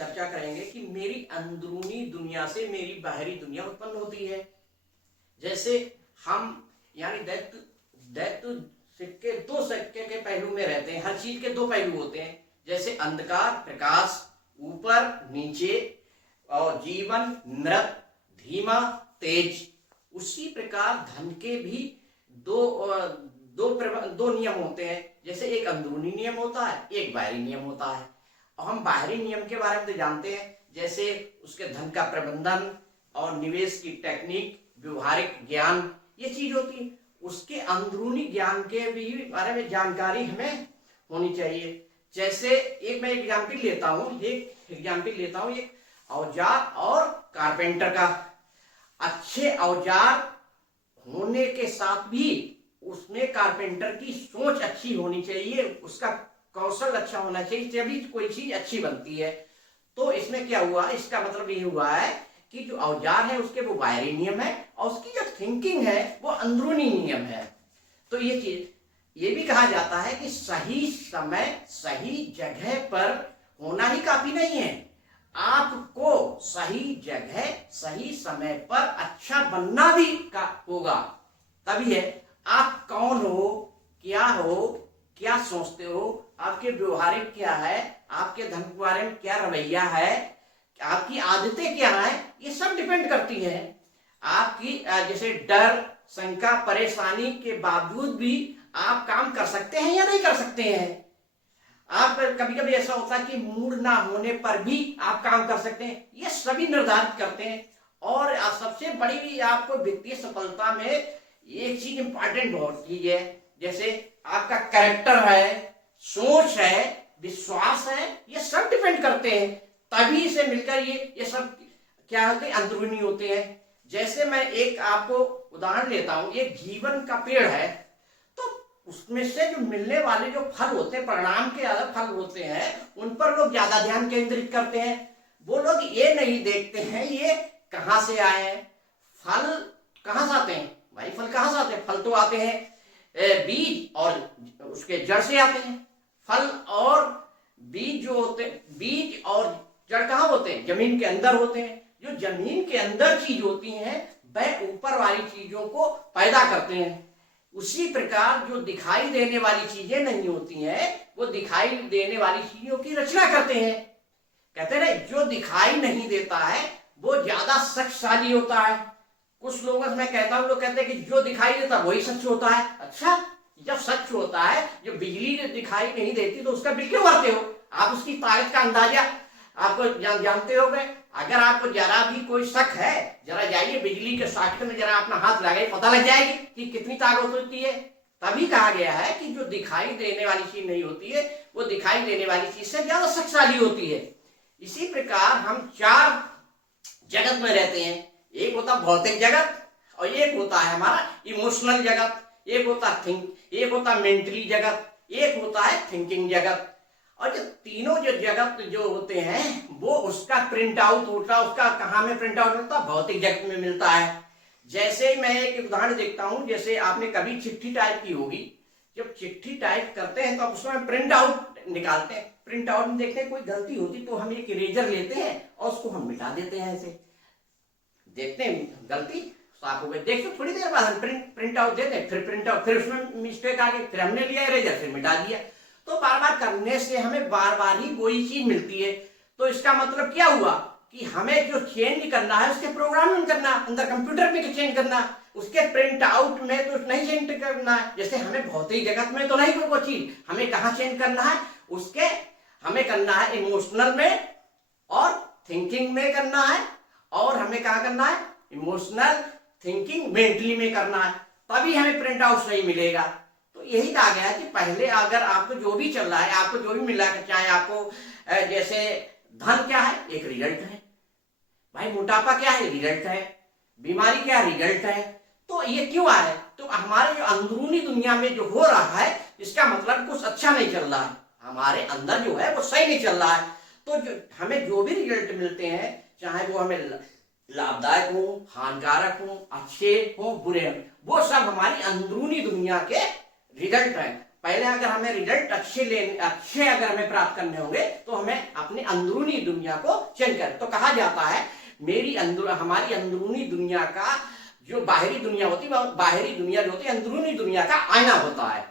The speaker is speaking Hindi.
चर्चा करेंगे कि मेरी अंदरूनी दुनिया से मेरी बाहरी दुनिया उत्पन्न होती है। जैसे हम यानी दैत्य सिक्के दो सिक्के के पहलू में रहते हैं, हर चीज के दो पहलू होते हैं। जैसे अंधकार प्रकाश, ऊपर नीचे, और जीवन मृत धीमा तेज, उसी प्रकार धन के भी दो नियम होते हैं। जैसे एक अंदरूनी नियम होता है, एक बाहरी नियम होता है। और हम बाहरी नियम के बारे में तो जानते हैं, जैसे उसके धन का प्रबंधन और निवेश की टेक्निक, व्यवहारिक ज्ञान, ये चीज होती है। उसके अंदरूनी ज्ञान के भी बारे में जानकारी हमें होनी चाहिए। जैसे एक मैं एग्जाम्पल लेता हूँ, एक औजार और कारपेंटर का। अच्छे औजार होने के साथ भी उसमें कारपेंटर की सोच अच्छी होनी चाहिए, उसका कौशल अच्छा होना चाहिए, तभी कोई चीज अच्छी बनती है। तो इसमें क्या हुआ, इसका मतलब ये हुआ है कि जो औजार है उसके वो बाहरी नियम है और उसकी जो थिंकिंग है वो अंदरूनी नियम है। तो ये चीज ये भी कहा जाता है कि सही समय सही जगह पर होना ही काफी नहीं है, आपको सही जगह सही समय पर अच्छा बनना भी होगा, तभी है। आप कौन हो, क्या सोचते हो, आपके व्यवहारिक क्या है, आपके धन के बारे में क्या रवैया है, आपकी आदतें क्या है, ये सब डिपेंड करती है। आपकी जैसे डर, शंका, परेशानी के बावजूद भी आप काम कर सकते हैं या नहीं कर सकते हैं। आप कभी कभी ऐसा होता है कि मूड ना होने पर भी आप काम कर सकते हैं, ये सभी निर्धारित करते हैं। और सबसे बड़ी भी आपको वित्तीय सफलता में एक चीज इंपॉर्टेंट बहुत चीज है, जैसे आपका कैरेक्टर है, सोच है, विश्वास है, ये सब डिपेंड करते हैं। तभी से मिलकर ये सब क्या होते हैं, अंदरूनी होते हैं। जैसे मैं एक आपको उदाहरण लेता हूं, एक जीवन का पेड़ है, तो उसमें से जो मिलने वाले जो फल होते हैं, परिणाम के ज्यादा फल होते हैं, उन पर लोग ज्यादा ध्यान केंद्रित करते हैं। वो लोग ये नहीं देखते हैं ये कहां से आए हैं, फल कहां से आते हैं। भाई फल कहां से आते हैं, फल तो आते हैं बीज और उसके जड़ से आते हैं। फल और बीज जो होते हैं, बीज और जड़ कहां होते हैं, जमीन के अंदर होते हैं। जो जमीन के अंदर चीज होती हैं वह ऊपर वाली चीजों को पैदा करते हैं। उसी प्रकार जो दिखाई देने वाली चीजें नहीं होती हैं, वो दिखाई देने वाली चीजों की रचना करते हैं। कहते हैं ना, जो दिखाई नहीं देता है वो ज्यादा शक्तिशाली होता है। कुछ लोगों से मैं कहता हूं, लोग कहते हैं कि जो दिखाई देता वही सच होता है। अच्छा, जब सच होता है, जो बिजली दिखाई नहीं देती तो उसका बिल क्यों भरते हो। आप उसकी ताकत का अंदाजा आपको जानते हो गए। अगर आपको जरा भी कोई शक है, जरा जाइए बिजली के सॉकेट में, जरा अपना हाथ लगाइए, पता लग जाएगी कि कितनी ताकत होती है। तभी कहा गया है कि जो दिखाई देने वाली चीज नहीं होती है वो दिखाई देने वाली चीज से ज्यादा शक्तिशाली होती है। इसी प्रकार हम चार जगत में रहते हैं, एक होता भौतिक जगत, और एक होता है हमारा इमोशनल जगत, एक होता मेंटली जगत, एक होता है थिंकिंग जगत। और जो तीनों जो जगत जो होते हैं वो उसका प्रिंट आउट होता है, उसका कहाँ में प्रिंट आउट मिलता है, भौतिक जगत में मिलता है। जैसे मैं एक उदाहरण देखता हूं, जैसे आपने कभी चिट्ठी टाइप की होगी, जब चिट्ठी टाइप करते हैं तो आप उसमें प्रिंट आउट निकालते हैं। प्रिंट आउट में देखते हैं कोई गलती होती तो हम एक इरेजर लेते हैं और उसको हम मिटा देते हैं। ऐसे देखते हैं गलती साफ हो गई, देखते थोड़ी देर बाद हम प्रिंट आउट देते हैं, फिर प्रिंट आउट, फिर उसमें मिस्टेक आ गई, फिर हमने लिया इरेजर, फिर मिटा दिया। तो बार बार करने से हमें बार बार ही वही चीज मिलती है। तो इसका मतलब क्या हुआ कि हमें जो चेंज करना है उसके प्रोग्रामिंग करना, अंदर कंप्यूटर में चेंज करना, उसके प्रिंट आउट में तो नहीं चेंज करना है। जैसे हमें भौतिक जगत में तो नहीं कोई वो चीज, हमें कहाँ चेंज करना है, उसके हमें करना है इमोशनल में और थिंकिंग में करना है, और हमें कहाँ करना है, इमोशनल थिंकिंग मेंटली में करना है, तभी हमें प्रिंट आउट सही मिलेगा। तो यही कहा गया है कि पहले अगर आपको जो भी चल रहा है, आपको जो भी मिल रहा है, चाहे आपको जैसे धन क्या है, एक रिजल्ट है भाई, मोटापा क्या है, रिजल्ट है, बीमारी क्या है, रिजल्ट है। तो ये क्यों आए, तो हमारे जो अंदरूनी दुनिया में जो हो रहा है इसका मतलब कुछ अच्छा नहीं चल रहा है, हमारे अंदर जो है वो सही नहीं चल रहा है। तो हमें जो भी रिजल्ट मिलते हैं, चाहे वो हमें लाभदायक हो, हानिकारक हो, अच्छे हो, बुरे हो, वो सब हमारी अंदरूनी दुनिया के रिजल्ट हैं। पहले अगर हमें रिजल्ट अच्छे अगर हमें प्राप्त करने होंगे तो हमें अपनी अंदरूनी दुनिया को चेंज कर। तो कहा जाता है हमारी अंदरूनी दुनिया का जो बाहरी दुनिया होती है, बाहरी दुनिया जो होती है अंदरूनी दुनिया का आईना होता है।